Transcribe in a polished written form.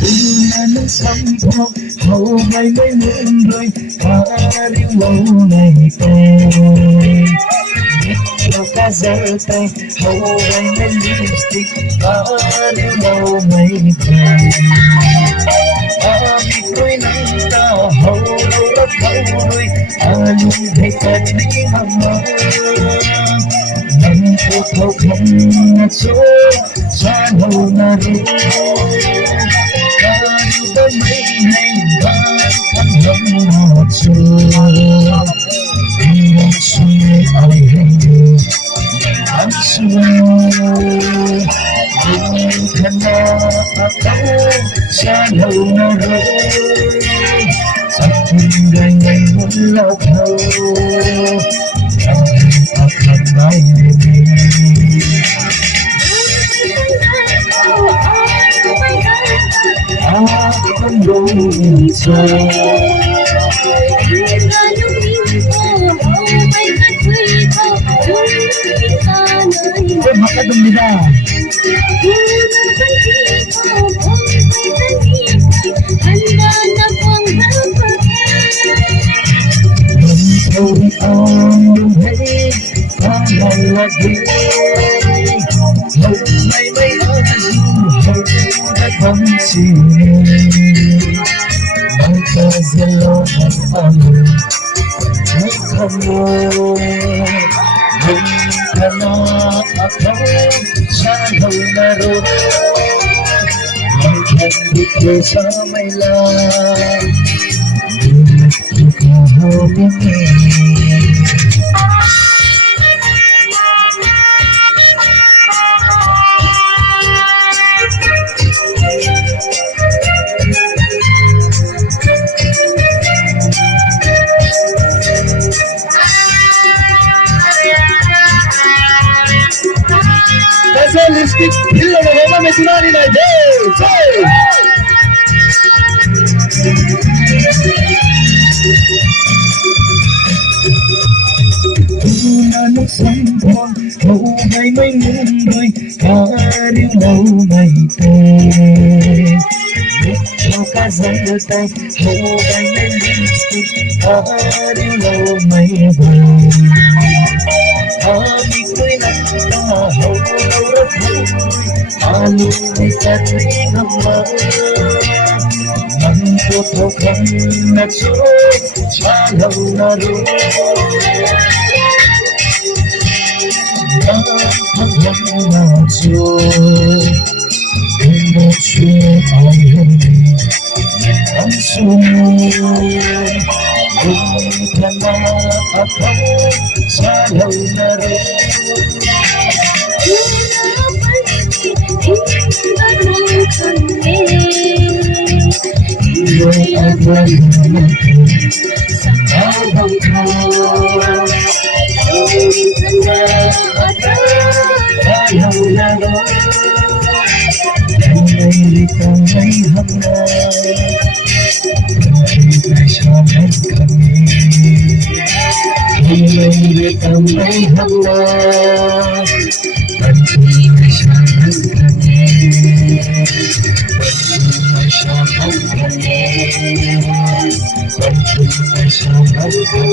Tuna Nangsampuang hầu ngày mấy muôn đời ta yêu lâu ngày tên yêu ca giơ tay hầu ngày mấy lipstick ta yêu lâu ngày tên bị đôi nắng ta hầu lâu rất lâu rồi luôn thấy thật đi hằng mơ nắng phố thâu không ngã chỗ xa lâu na ru có mấy ngày ta thăm hồng một chiều tình xuân ai hay tháng xuân tình thân ta xa lâu na ru sắc tình đời ngày muốn lâu thâu thật bay không đủ trời quên học cái đồng đi ra thôi ông thấy ta là gì hôm nay mấy ở dù đã không xin bao giờ sẽ lo âm thấy không mơ hùng thân không xa hầu na ru lòng thân bị kề xa mây la nhưng cả hầu biết lipstick pillow na goma may tunani na Tuna Nangsampuang hầu ngày mấy muôn đời ta yêu lâu ngày tên yêu ca giơ tay hầu ngày mấy lipstick ta yêu lâu ngày vàng bị đôi nắng ta hầu lâu rất lâu luôn thấy thật đi ngắm mơ nắng phố thâu không ngã chỗ xa lâu na ru thăm hồng nào chiều một chiều ai hơn tháng xuân hùng thân không xa lâu na ru người ai quên sao không thôi ta lâu na ru ngày ngày càng mấy hôm nay ngày sau hết cần ngày càng mấy hôm nay ngày sau hết cần ngày sau hết cần ngày sau hết cần